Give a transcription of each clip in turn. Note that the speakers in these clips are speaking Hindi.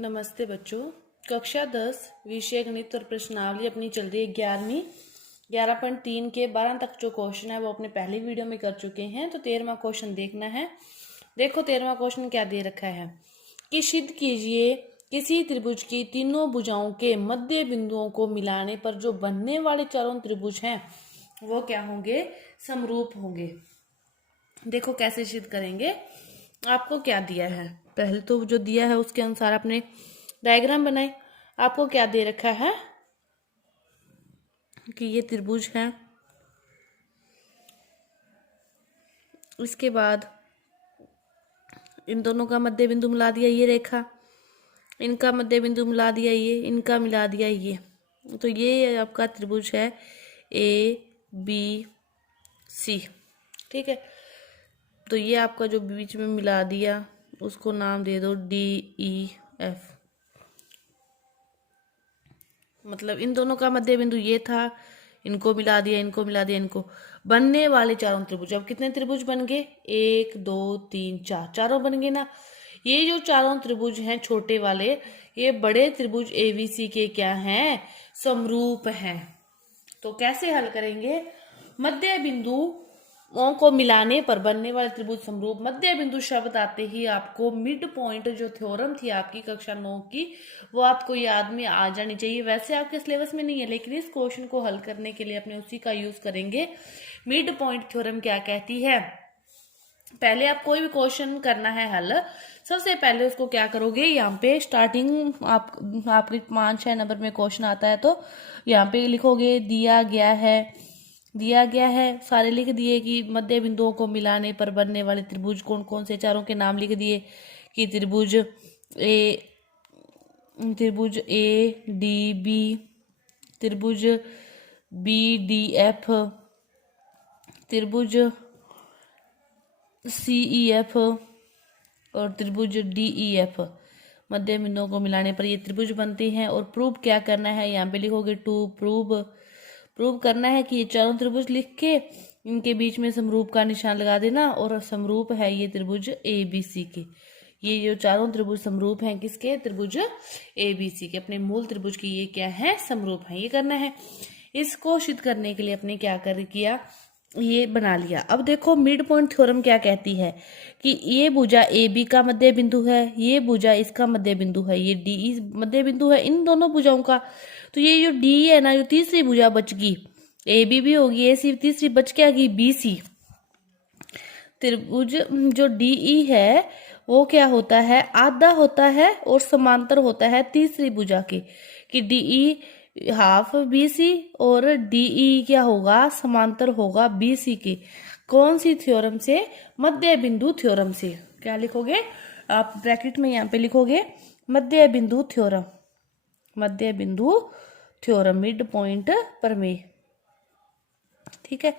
नमस्ते बच्चों। कक्षा 10 विषय गणित और प्रश्नावली अपनी चल रही है 11वीं 11.3 के 12 तक जो क्वेश्चन है वो अपने पहली वीडियो में कर चुके हैं। तो 13वां क्वेश्चन देखना है। देखो 13वां क्वेश्चन क्या दे रखा है कि सिद्ध कीजिए किसी त्रिभुज की तीनों भुजाओं के मध्य बिंदुओं को मिलाने पर जो बनने वाले चारों त्रिभुज हैं वो क्या होंगे, समरूप होंगे। देखो कैसे सिद्ध करेंगे। आपको क्या दिया है, पहले तो जो दिया है उसके अनुसार आपने डायग्राम बनाए। आपको क्या दे रखा है कि ये त्रिभुज है, इसके बाद इन दोनों का मध्य बिंदु मिला दिया ये रेखा, इनका मध्य बिंदु मिला दिया ये, इनका मिला दिया ये। तो ये आपका त्रिभुज है ABC। ठीक है, तो ये आपका जो बीच में मिला दिया उसको नाम दे दो DEF। मतलब इन दोनों का मध्य बिंदु ये था, इनको मिला दिया, इनको मिला दिया, इनको बनने वाले चारों त्रिभुज। अब कितने त्रिभुज बन गए, 1 2 3 4, चारों बन गए ना। ये जो चारों त्रिभुज हैं छोटे वाले, ये बड़े त्रिभुज ABC के क्या हैं, समरूप हैं। तो कैसे हल करेंगे, मध्य बिंदु को मिलाने पर बनने वाले त्रिभुज समरूप। मध्य बिंदु शब्द आते ही आपको मिड पॉइंट जो थ्योरम थी आपकी कक्षा 9 की वो आपको याद में आ जानी चाहिए। वैसे आपके सिलेबस में नहीं है, लेकिन इस क्वेश्चन को हल करने के लिए अपने उसी का यूज करेंगे। मिड पॉइंट थ्योरम क्या कहती है। पहले आप कोई भी क्वेश्चन करना है हल, सबसे पहले उसको क्या करोगे, यहाँ पे स्टार्टिंग आपके 5-6 नंबर में क्वेश्चन आता है तो यहाँ पे लिखोगे दिया गया है, सारे लिख दिए कि मध्य बिंदुओं को मिलाने पर बनने वाले त्रिभुज कौन कौन से, चारों के नाम लिख दिए कि त्रिभुज ADB, त्रिभुज BDF, त्रिभुज CEF और त्रिभुज DEF। मध्य बिंदुओं को मिलाने पर ये त्रिभुज बनते हैं। और प्रूव क्या करना है, यहाँ पे लिखोगे टू प्रूव करना है कि ये चारों त्रिभुज लिख के इनके बीच में समरूप का निशान लगा देना। और समरूप है ये त्रिभुज ABC के, ये जो चारों त्रिभुज समरूप हैं किसके, त्रिभुज ABC के, अपने मूल त्रिभुज की ये क्या है, समरूप है। ये करना है। इसको सिद्ध करने के लिए अपने क्या किया, ये बना लिया। अब देखो मिड पॉइंट थ्योरम क्या कहती है कि ये भुजा AB का मध्य बिंदु है, ये भुजा इसका मध्य बिंदु है, ये DE मध्य बिंदु है इन दोनों भुजाओं का। तो ये जो DE है ना, जो तीसरी भुजा बच गई, AB भी होगी, AC तीसरी बच क्या गई, BC। त्रिभुज जो DE है वो क्या होता है, आधा होता है और समांतर होता है तीसरी भुजा के, कि DE हाफ BC और DE क्या होगा, समांतर होगा BC के। कौन सी थ्योरम से, मध्य बिंदु थ्योरम से। क्या लिखोगे आप, ब्रैकेट में यहाँ पे लिखोगे मध्य बिंदु थ्योरम, मध्य बिंदु थ्योरम, मिड पॉइंट प्रमेय। ठीक है,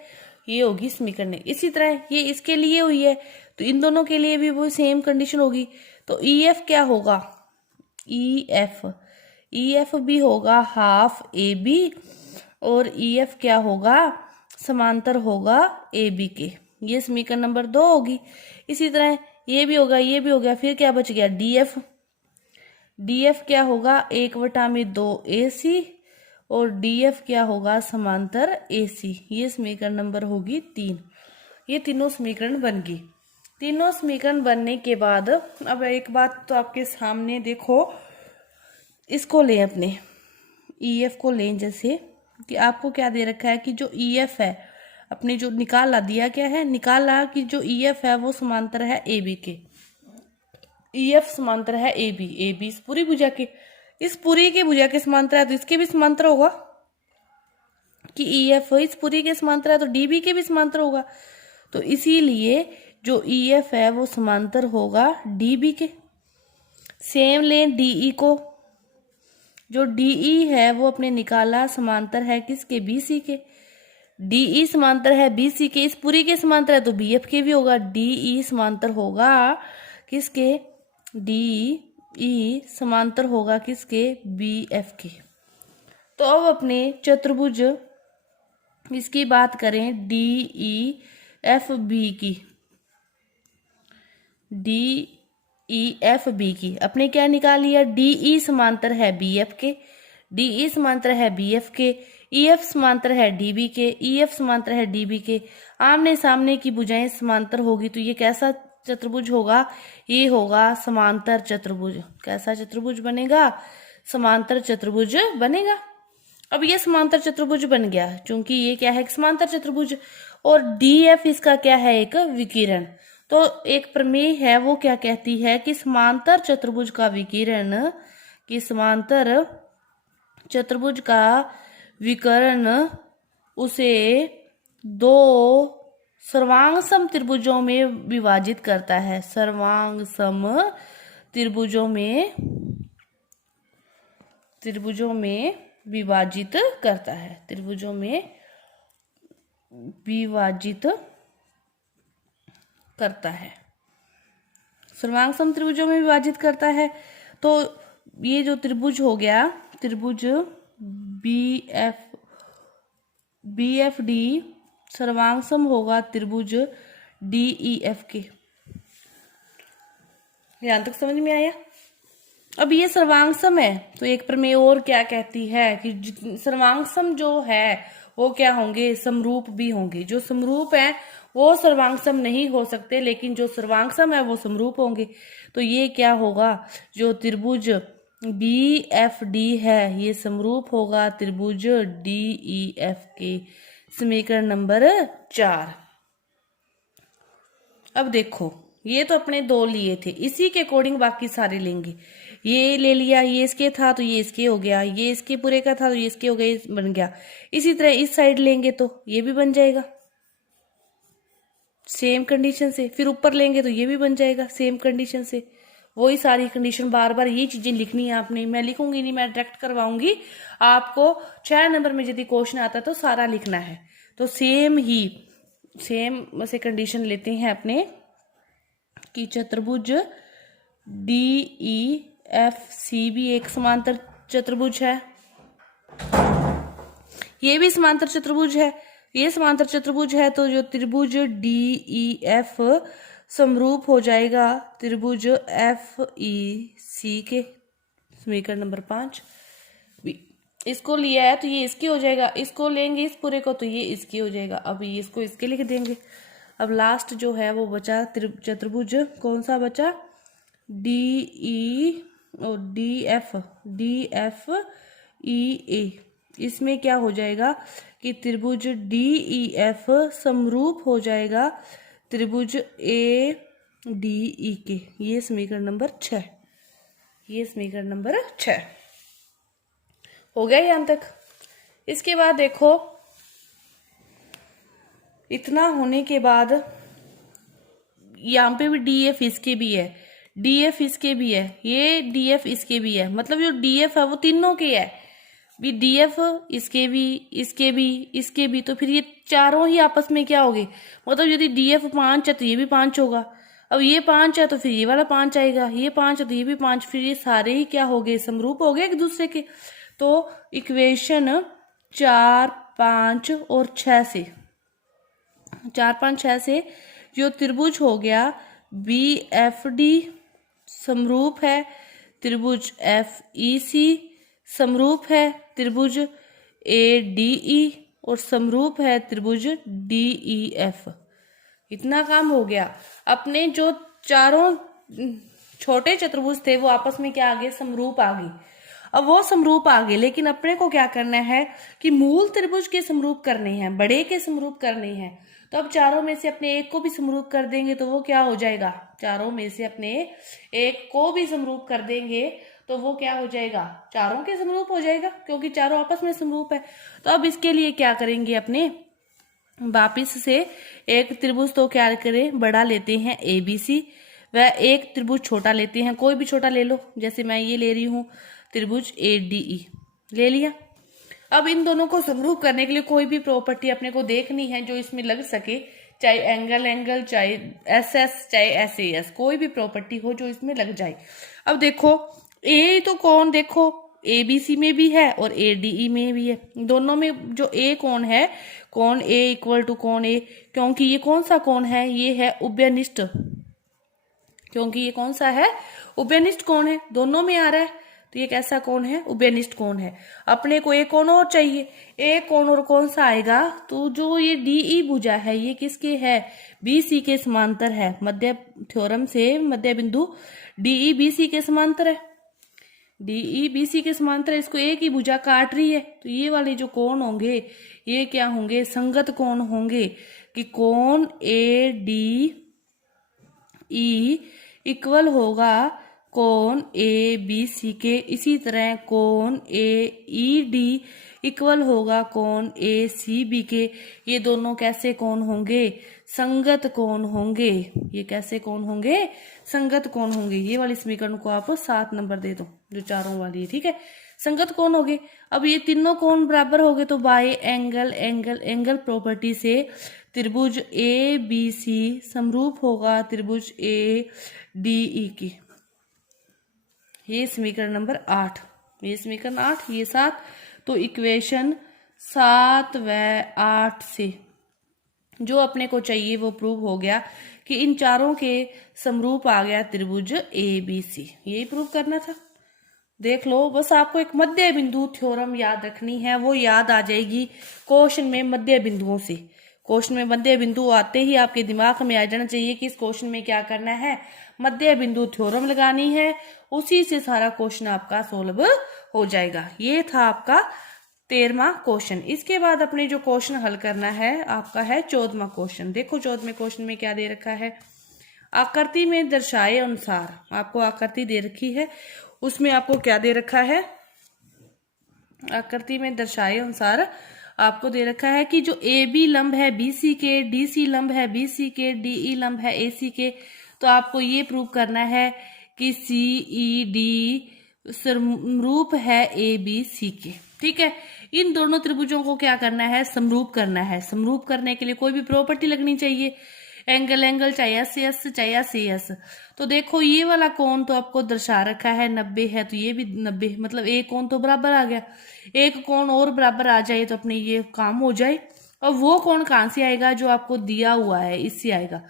ये होगी समीकरण। इसी तरह ये इसके लिए हुई है तो इन दोनों के लिए भी वो सेम कंडीशन होगी। तो EF क्या होगा, EF भी होगा हाफ AB और EF क्या होगा, समांतर होगा AB के। ये समीकरण नंबर 2 होगी। इसी तरह ये भी होगा, ये भी हो गया। फिर क्या बच गया, DF क्या होगा, 1/2 AC और DF क्या होगा, समांतर AC। ये समीकरण नंबर होगी 3। ये तीनों समीकरण बन गई। तीनों समीकरण बनने के बाद अब एक बात तो आपके सामने देखो, इसको लें अपने EF को लें, जैसे कि आपको क्या दे रखा है कि जो EF है अपने जो निकाला दिया, क्या है, निकाला कि जो EF है वो समांतर है AB के। EF समांतर है AB इस पूरी भुजा के, इस पूरी के भुजा के समांतर है तो इसके भी समांतर होगा, कि EF इस पूरी के समांतर है तो DB के भी समांतर होगा। तो इसीलिए जो EF है वो समांतर होगा DB के। सेम लें DE को, जो DE है वो अपने निकाला समांतर है किसके, BC के। DE समांतर है BC के, इस पूरी के समांतर है तो BF के भी होगा। DE समांतर होगा किसके, DE समांतर होगा किसके, BF के। तो अब अपने चतुर्भुज इसकी बात करें DEFB की, DEFB DEFB की। अपने क्या निकाल लिया, DE समांतर है BF के, DE समांतर है BF के, EF समांतर है DB के, EF समांतर है DB के। आमने सामने की भुजाएं समांतर होगी तो ये कैसा चतुर्भुज होगा, ये होगा समांतर चतुर्भुज। कैसा चतुर्भुज बनेगा, समांतर चतुर्भुज बनेगा। अब ये समांतर चतुर्भुज बन गया क्योंकि ये क्या है, समांतर चतुर्भुज, और DF इसका क्या है, एक विकिरण। तो एक प्रमेय है वो क्या कहती है कि समांतर चतुर्भुज का विकिरण, कि समांतर चतुर्भुज का विकर्ण उसे दो सर्वांग त्रिभुजों में विभाजित करता है। सर्वांग सम त्रिभुजों में विभाजित करता है, त्रिभुजों में विभाजित करता है, सर्वांग सम त्रिभुजों में विभाजित करता है। तो ये जो त्रिभुज हो गया, त्रिभुज BFD सर्वांग सम होगा त्रिभुज DEF के। यहां तक समझ में आया। अब ये सर्वांग सम है तो एक प्रमेय और क्या कहती है कि सर्वांग सम जो है वो क्या होंगे, समरूप भी होंगे। जो समरूप है वो सर्वांग सम नहीं हो सकते, लेकिन जो सर्वांग सम है वो समरूप होंगे। तो ये क्या होगा, जो त्रिभुज BFD है ये समरूप होगा त्रिभुज DEF के। समीकरण नंबर 4। अब देखो ये तो अपने दो लिए थे, इसी के अकॉर्डिंग बाकी सारे लेंगे। ये ले लिया, ये इसके था तो ये इसके हो गया, ये इसके पूरे का था तो ये इसके हो गया, ये बन गया। इसी तरह इस साइड लेंगे तो ये भी बन जाएगा सेम कंडीशन से, फिर ऊपर लेंगे तो ये भी बन जाएगा सेम कंडीशन से। वही सारी कंडीशन, बार बार ये चीजें लिखनी है आपने, मैं लिखूंगी नहीं, मैं डायरेक्ट करवाऊंगी आपको। 6 नंबर में यदि क्वेश्चन आता है तो सारा लिखना है। तो सेम से कंडीशन लेते हैं अपने कि चतुर्भुज DEFC भी एक समांतर चतुर्भुज है, ये भी समांतर चतुर्भुज है, ये समांतर चतुर्भुज है। तो जो त्रिभुज DEF समरूप हो जाएगा त्रिभुज FEC के। समीकरण नंबर 5। इसको लिया है तो ये इसकी हो जाएगा, इसको लेंगे इस पूरे को तो ये इसकी हो जाएगा। अब ये इसको इसके लिख देंगे। अब लास्ट जो है वो बचा चतुर्भुज, कौन सा बचा, DFEA। इसमें क्या हो जाएगा कि त्रिभुज DEF समरूप हो जाएगा त्रिभुज ADE के। ये समीकरण नंबर 6, ये समीकरण नंबर 6 हो गया यहां तक। इसके बाद देखो, इतना होने के बाद यहाँ पे भी DF इसके भी है, DF इसके भी है, ये DF इसके भी है। मतलब जो DF है वो तीनों के है भी, DF इसके भी, इसके भी, इसके भी। तो फिर ये चारों ही आपस में क्या होगे, मतलब यदि DF 5 है तो ये भी 5 होगा। अब ये 5 है तो फिर ये वाला 5 आएगा, ये 5 है तो ये भी 5, फिर ये सारे ही क्या हो गए, समरूप हो गए एक दूसरे के। तो इक्वेशन 4, 5 और 6 से, 4, 5, 6 से जो त्रिभुज हो गया BFD समरूप है त्रिभुज FEC, समरूप है त्रिभुज ADE और समरूप है त्रिभुज DEF। इतना काम हो गया। अपने जो चारों छोटे चतुर्भुज थे वो आपस में क्या आ गए, समरूप आ गए। अब वो समरूप आ गए, लेकिन अपने को क्या करना है कि मूल त्रिभुज के समरूप करने हैं, बड़े के समरूप करने हैं। तो अब चारों में से अपने एक को भी समरूप कर देंगे तो वो क्या हो जाएगा, चारों में से अपने एक को भी समरूप कर देंगे तो वो क्या हो जाएगा, चारों के समरूप हो जाएगा, क्योंकि चारों आपस में समरूप है। तो अब इसके लिए क्या करेंगे, अपने वापिस से एक त्रिभुज तो क्या करें, बड़ा लेते हैं ABC, वह एक त्रिभुज छोटा लेते हैं, कोई भी छोटा ले लो, जैसे मैं ये ले रही हूँ त्रिभुज ADE ले लिया। अब इन दोनों को समरूप करने के लिए कोई भी प्रॉपर्टी अपने को देखनी है जो इसमें लग सके, चाहे एंगल, चाहे SS, चाहे SAS, कोई भी प्रॉपर्टी हो जो इसमें लग जाए। अब देखो A तो कौन, देखो ABC में भी है और ADE में भी है। दोनों में जो A कौन है, कौन A इक्वल टू कौन A, क्योंकि ये कौन सा कौन है, ये है उभयनिष्ठ क्योंकि ये कौन सा है, उभयनिष्ठ कोण है, दोनों में आ रहा है, तो ये कैसा कोण है, उभयनिष्ठ कोण है। अपने को एक कोण और चाहिए, एक कोण और कौन सा आएगा, तो जो ये डीई भुजा है ये किसके है, बीसी के समांतर है। मध्य थ्योरम से मध्य बिंदु डीई बीसी के समांतर है, डीई बीसी के समांतर है, इसको एक ही भुजा काट रही है, तो ये वाले जो कोण होंगे ये क्या होंगे, संगत कोण होंगे, कि कोण ए डी ई इक्वल होगा कोण ए बी सी के। इसी तरह कोण ए ई डी इक्वल होगा कोण ए सी बी के। ये दोनों कैसे कोण होंगे, संगत कोण होंगे। ये कैसे कोण होंगे, संगत कोण होंगे। ये वाली समीकरण को आप 7 नंबर दे दो, जो चारों वाली है, ठीक है, संगत कोण हो गए। अब ये तीनों कोण बराबर हो गए, तो bye angle angle angle property से त्रिभुज ए बी सी समरूप होगा त्रिभुज ए डी ई की। ये समीकरण नंबर 8, ये समीकरण 8, ये 7। तो इक्वेशन 7 व 8 से जो अपने को चाहिए वो प्रूव हो गया कि इन चारों के समरूप आ गया त्रिभुज ए बी सी। यही प्रूव करना था। देख लो, बस आपको एक मध्य बिंदु थ्योरम याद रखनी है, वो याद आ जाएगी क्वेश्चन में मध्य बिंदुओं से। क्वेश्चन में मध्य बिंदु आते ही आपके दिमाग में आ जाना चाहिए कि इस क्वेश्चन में क्या करना है, मध्य बिंदु थ्योरम लगानी है, उसी से सारा क्वेश्चन आपका सोल्व हो जाएगा। ये था आपका 13वां क्वेश्चन। इसके बाद अपने जो क्वेश्चन हल करना है आपका है 14वां क्वेश्चन। देखो 14वें क्वेश्चन में क्या दे रखा है, आकृति में दर्शाए अनुसार, आपको आकृति दे रखी है, उसमें आपको क्या दे रखा है, आकृति में दर्शाए अनुसार आपको दे रखा है कि जो ए बी लंब है बीसी के, डी सी लंब है बीसी के, डीई लंब है एसी के। तो आपको ये प्रूव करना है कि सी ई डी समरूप है ए बी सी के, ठीक है। इन दोनों त्रिभुजों को क्या करना है, समरूप करना है। समरूप करने के लिए कोई भी प्रॉपर्टी लगनी चाहिए, एंगल एंगल, चाहे एस एस चाहे एस एस। तो देखो ये वाला कोण तो आपको दर्शा रखा है 90 है, तो ये भी 90, मतलब एक कोण तो बराबर आ गया। एक कोण और बराबर आ जाए तो अपने ये काम हो जाए। और वो कोण कहाँ से आएगा, जो आपको दिया हुआ है इससे आएगा।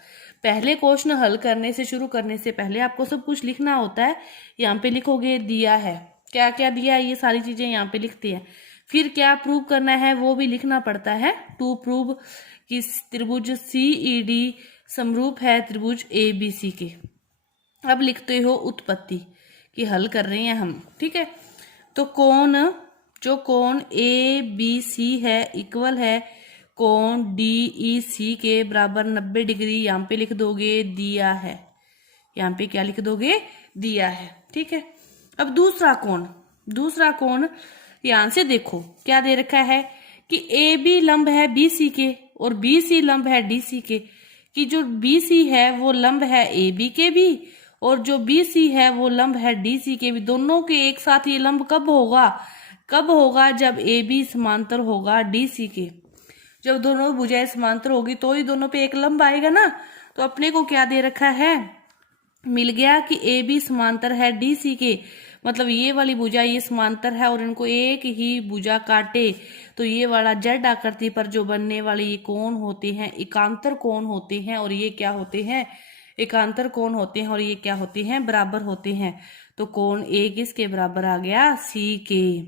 पहले क्वेश्चन हल करने से, शुरू करने से पहले आपको सब कुछ लिखना होता है। यहाँ पे लिखोगे दिया है, क्या क्या दिया है, ये सारी चीजें यहाँ पे लिखते हैं। फिर क्या प्रूव करना है वो भी लिखना पड़ता है। टू प्रूव कि त्रिभुज सी ई डी समरूप है त्रिभुज ए बी सी के। अब लिखते हो उत्पत्ति कि हल कर रहे हैं हम, ठीक है। तो कोण, जो कोण ए बी सी है इक्वल है कोण डी ई सी के बराबर 90 डिग्री। यहाँ पे लिख दोगे दिया है, यहाँ पे क्या लिख दोगे, दिया है, ठीक है। अब दूसरा कोण, दूसरा कोण यहाँ से देखो क्या दे रखा है कि ए बी लंब है बी सी के और बी सी लंब है डी सी के। कि जो बी सी है वो लंब है ए बी के भी, और जो बी सी है वो लंब है डी सी के भी। दोनों के एक साथ ये लंब कब होगा, कब होगा, जब ए बी समांतर होगा डी सी के। जब दोनों भुजाएं समांतर होगी तो ही दोनों पे एक लंब आएगा ना। तो अपने को क्या दे रखा है, मिल गया कि ए बी समांतर है डी सी के, मतलब ये वाली भुजा ये समांतर है और इनको एक ही भुजा काटे तो ये वाला जेड आकृति पर जो बनने वाले ये कोण होते हैं एकांतर कोण होते हैं, और ये क्या होते हैं, एकांतर कोण होते हैं, और ये क्या होते हैं, बराबर होते हैं। तो कोण ए किसके बराबर आ गया, सी के।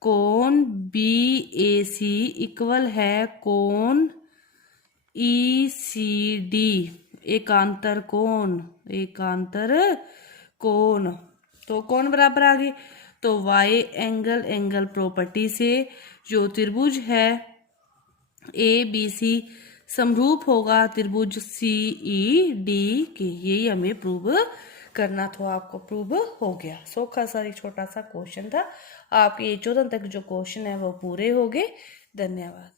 कोण बी ए सी इक्वल है कोण ई सी डी एकांतर कोण, एकांतर कोण। तो कौन बराबर आ गए, तो वाई एंगल एंगल प्रॉपर्टी से जो त्रिभुज है ए बी सी समरूप होगा त्रिभुज सी ई डी के। यही हमें प्रूव करना था, आपको प्रूव हो गया। सोखा सा एक छोटा सा क्वेश्चन था। आपके 14 तक जो क्वेश्चन है वो पूरे हो गए। धन्यवाद।